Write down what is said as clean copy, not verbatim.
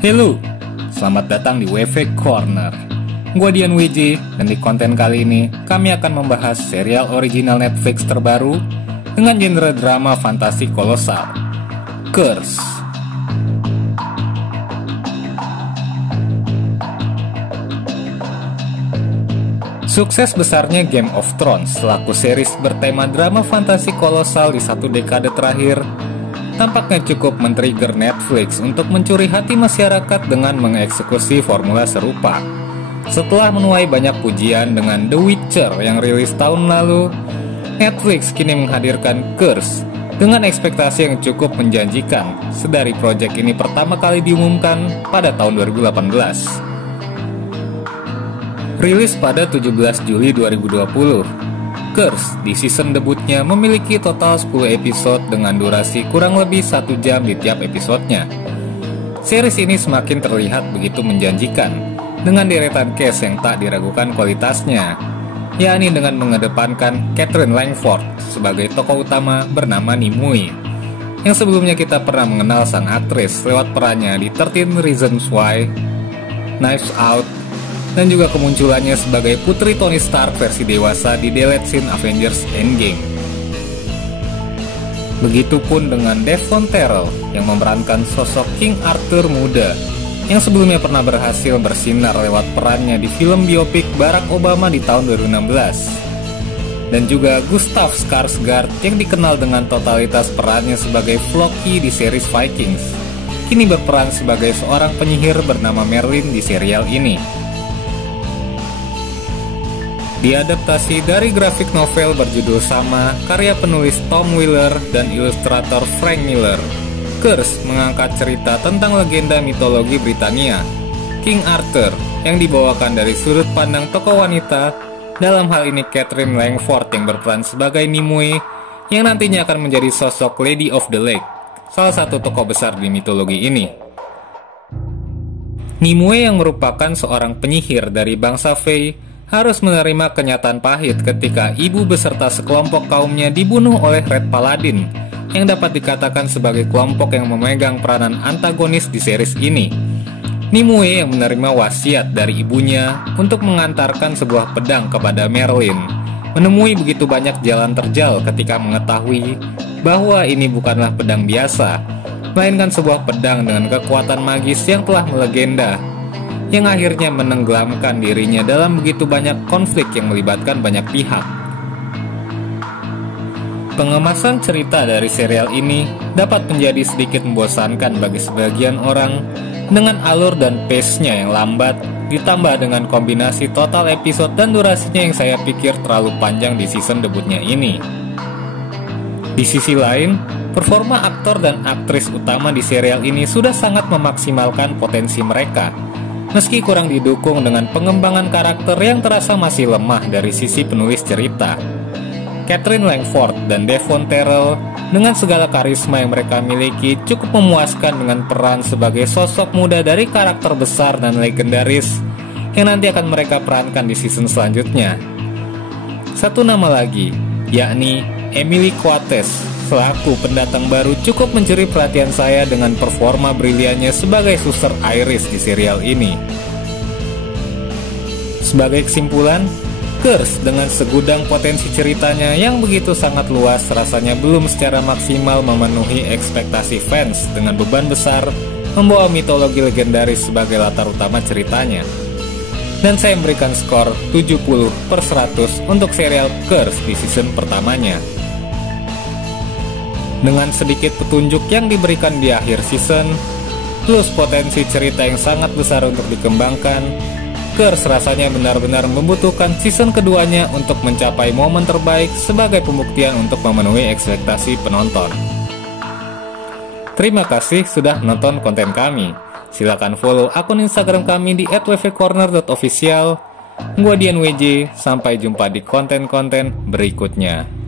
Halo, selamat datang di WV Corner. Gua Dian WJ, dan di konten kali ini kami akan membahas serial original Netflix terbaru dengan genre drama fantasi kolosal, Curse. Sukses besarnya Game of Thrones selaku series bertema drama fantasi kolosal di satu dekade terakhir tampaknya cukup men-trigger Netflix untuk mencuri hati masyarakat dengan mengeksekusi formula serupa. Setelah menuai banyak pujian dengan The Witcher yang rilis tahun lalu, Netflix kini menghadirkan Curse dengan ekspektasi yang cukup menjanjikan sedari proyek ini pertama kali diumumkan pada tahun 2018. Rilis pada 17 Juli 2020, Curse di season debutnya memiliki total 10 episode dengan durasi kurang lebih 1 jam di tiap episodenya. Series ini semakin terlihat begitu menjanjikan dengan deretan cast yang tak diragukan kualitasnya, yakni dengan mengedepankan Caitlin Langford sebagai tokoh utama bernama Nimue, yang sebelumnya kita pernah mengenal sang aktris lewat perannya di 13 Reasons Why, Knives Out, dan juga kemunculannya sebagai putri Tony Stark versi dewasa di Deleted Scene Avengers Endgame. Begitupun dengan Devon Terrell yang memerankan sosok King Arthur muda yang sebelumnya pernah berhasil bersinar lewat perannya di film biopik Barack Obama di tahun 2016. Dan juga Gustav Skarsgård yang dikenal dengan totalitas perannya sebagai Floki di series Vikings, kini berperan sebagai seorang penyihir bernama Merlin di serial ini. Diadaptasi dari grafik novel berjudul sama karya penulis Tom Wheeler dan ilustrator Frank Miller, Curse mengangkat cerita tentang legenda mitologi Britania, King Arthur, yang dibawakan dari sudut pandang tokoh wanita, dalam hal ini Caitlin Langford yang berperan sebagai Nimue, yang nantinya akan menjadi sosok Lady of the Lake, salah satu tokoh besar di mitologi ini. Nimue yang merupakan seorang penyihir dari bangsa Fae harus menerima kenyataan pahit ketika ibu beserta sekelompok kaumnya dibunuh oleh Red Paladin, yang dapat dikatakan sebagai kelompok yang memegang peranan antagonis di series ini. Nimue yang menerima wasiat dari ibunya untuk mengantarkan sebuah pedang kepada Merlin, menemui begitu banyak jalan terjal ketika mengetahui bahwa ini bukanlah pedang biasa, melainkan sebuah pedang dengan kekuatan magis yang telah melegenda, yang akhirnya menenggelamkan dirinya dalam begitu banyak konflik yang melibatkan banyak pihak. Pengemasan cerita dari serial ini dapat menjadi sedikit membosankan bagi sebagian orang dengan alur dan pace-nya yang lambat, ditambah dengan kombinasi total episode dan durasinya yang saya pikir terlalu panjang di season debutnya ini. Di sisi lain, performa aktor dan aktris utama di serial ini sudah sangat memaksimalkan potensi mereka, meski kurang didukung dengan pengembangan karakter yang terasa masih lemah dari sisi penulis cerita. Caitlin Langford dan Devon Terrell dengan segala karisma yang mereka miliki cukup memuaskan dengan peran sebagai sosok muda dari karakter besar dan legendaris yang nanti akan mereka perankan di season selanjutnya. Satu nama lagi, yakni Emily Coates selaku pendatang baru cukup mencuri perhatian saya dengan performa briliannya sebagai Suster Iris di serial ini. Sebagai kesimpulan, Curse dengan segudang potensi ceritanya yang begitu sangat luas rasanya belum secara maksimal memenuhi ekspektasi fans dengan beban besar membawa mitologi legendaris sebagai latar utama ceritanya. Dan saya memberikan skor 70/100 untuk serial Curse di season pertamanya. Dengan sedikit petunjuk yang diberikan di akhir season, plus potensi cerita yang sangat besar untuk dikembangkan, Curse rasanya benar-benar membutuhkan season keduanya untuk mencapai momen terbaik sebagai pembuktian untuk memenuhi ekspektasi penonton. Terima kasih sudah menonton konten kami. Silakan follow akun Instagram kami di @wvcorner.official. Gua Dian WJ, sampai jumpa di konten-konten berikutnya.